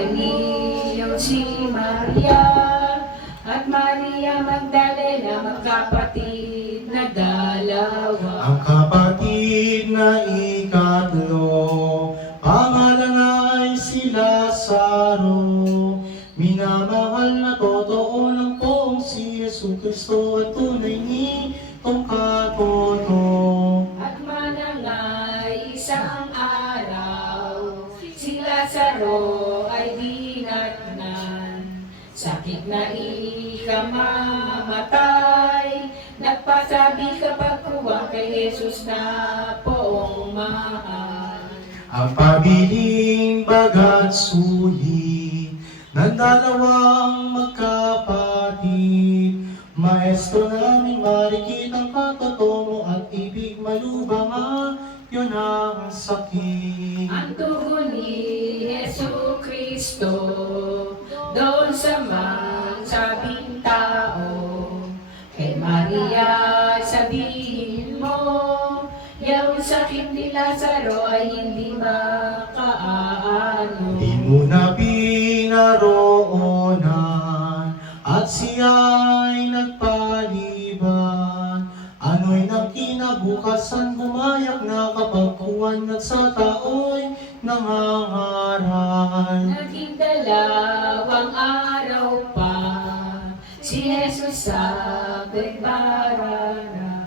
Galileo si Maria at Maria Magdalena, magkapatid na dalawa. Ang kapatid na ikatlo, pangalan ay si Lazaro. Minamahal na totoo ng poong si Jesucristo at tunay nitong katoto. At manangay isang araw, si Lazaro ay dinatnan. Sakit na ikamamatay, nagpasabi kapag kuwang kay Jesus na poong mahal. Ang pabiling bagat sulit ng dalawang magkapatid, Maestro namin marikit ang katotomo at ibig malubang yun ang sakit. Ang tugon ni Jesucristo doon sa magsabing tao, kay Maria sabihin mo, yung sakit ni Lazaro ay hindi makaano. Di mo na pinaroonan at siya'y nagpaliban. Ano'y nang kinabukasan gumayak na kapag kuwan at sa tao'y nangangaral. Naging dalawang araw pa si Jesus sa Betbarana.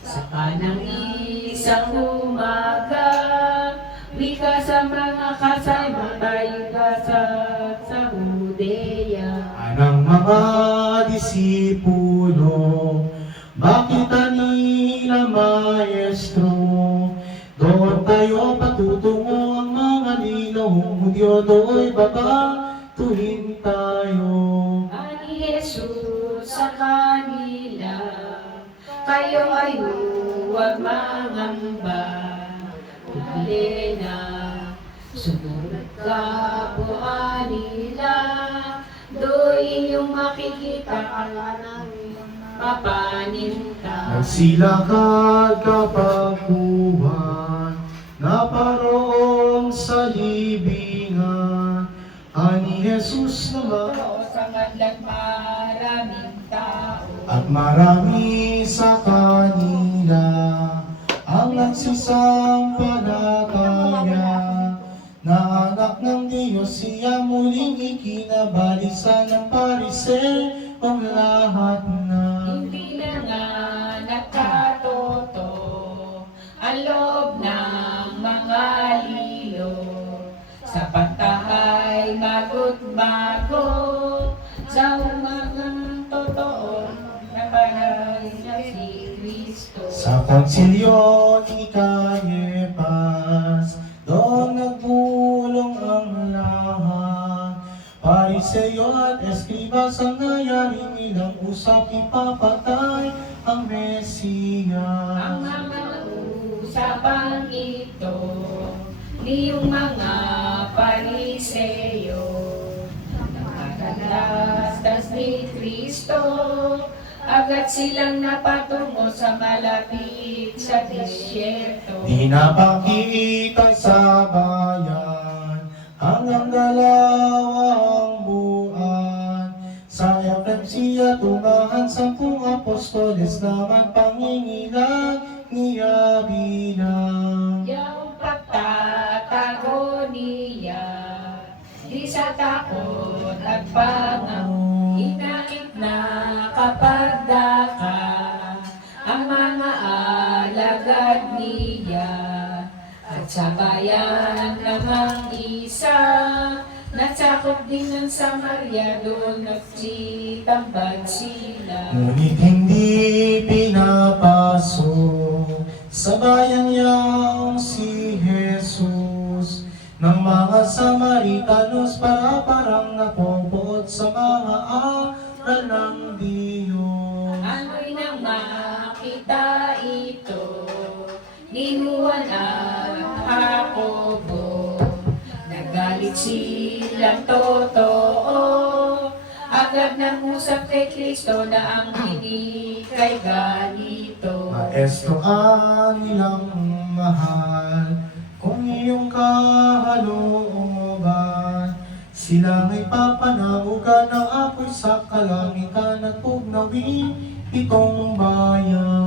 Sa kanang isang umaga, wika sa mga kasama tayo sa Judea. Anang mga disipulo, bakit nila Maestro? Doon tayo patutungo ang mga nilong Hudyo, do'y babatuhin tayo. Ani Jesus sa kanila, kayo ay huwag mangamba. Helena, sumunod ka po nila, doon inyong makikita ang papaninta. Nagsilakad kapakuhan, naparoon sa libingan, ani Jesus naman, Sa madlang maraming tao, at marami sa kanila ang nagsisampalataya, na anak ng Diyos siya muling ikinabalisan ng Pariseong lahat na. hindi na nga nakatoto ang loob ng mga lilo. Sa pantahay magot-bago, sa umagang totoo na panay na si Kristo. Sa konsilyo ni Cayephas, doon nagbulong ang lahat. Pariseo at eskribas ang nayaring nilang usap, ipapatay ang Ang Mesiyas. mga usapang ito, niyong mga Pariseo, nakakalastas ni Kristo, agad silang napatungo sa malapit sa disyerto. Di napakita sa bayan hanggang dalawang buwan. Sa Efesia tumahan 10 apostoles naman pangingilang niya bilang. Yung pagtatago niya, di sa takot at pangako, inakit na kapag daka ang mga alagad niya. At sa bayan namang isa, nagsakop din ng Samaria, doon nagsitambag sila. Ngunit hindi pinapasok sa bayan niyang si Jesus ng mga Samaritanos, para parang napopoot sa mga aral ng Diyos. Ano'y nang makita ito, ni Juan at Jacobo, nagalit silang totoo, agad nang usap kay Kristo na ang hindi kay ganito. Maestro nilang mahal, kung iyong kahalooban Sila nga'y papanamugan ng apoy sa kalangitan at ugnawin itong bayan.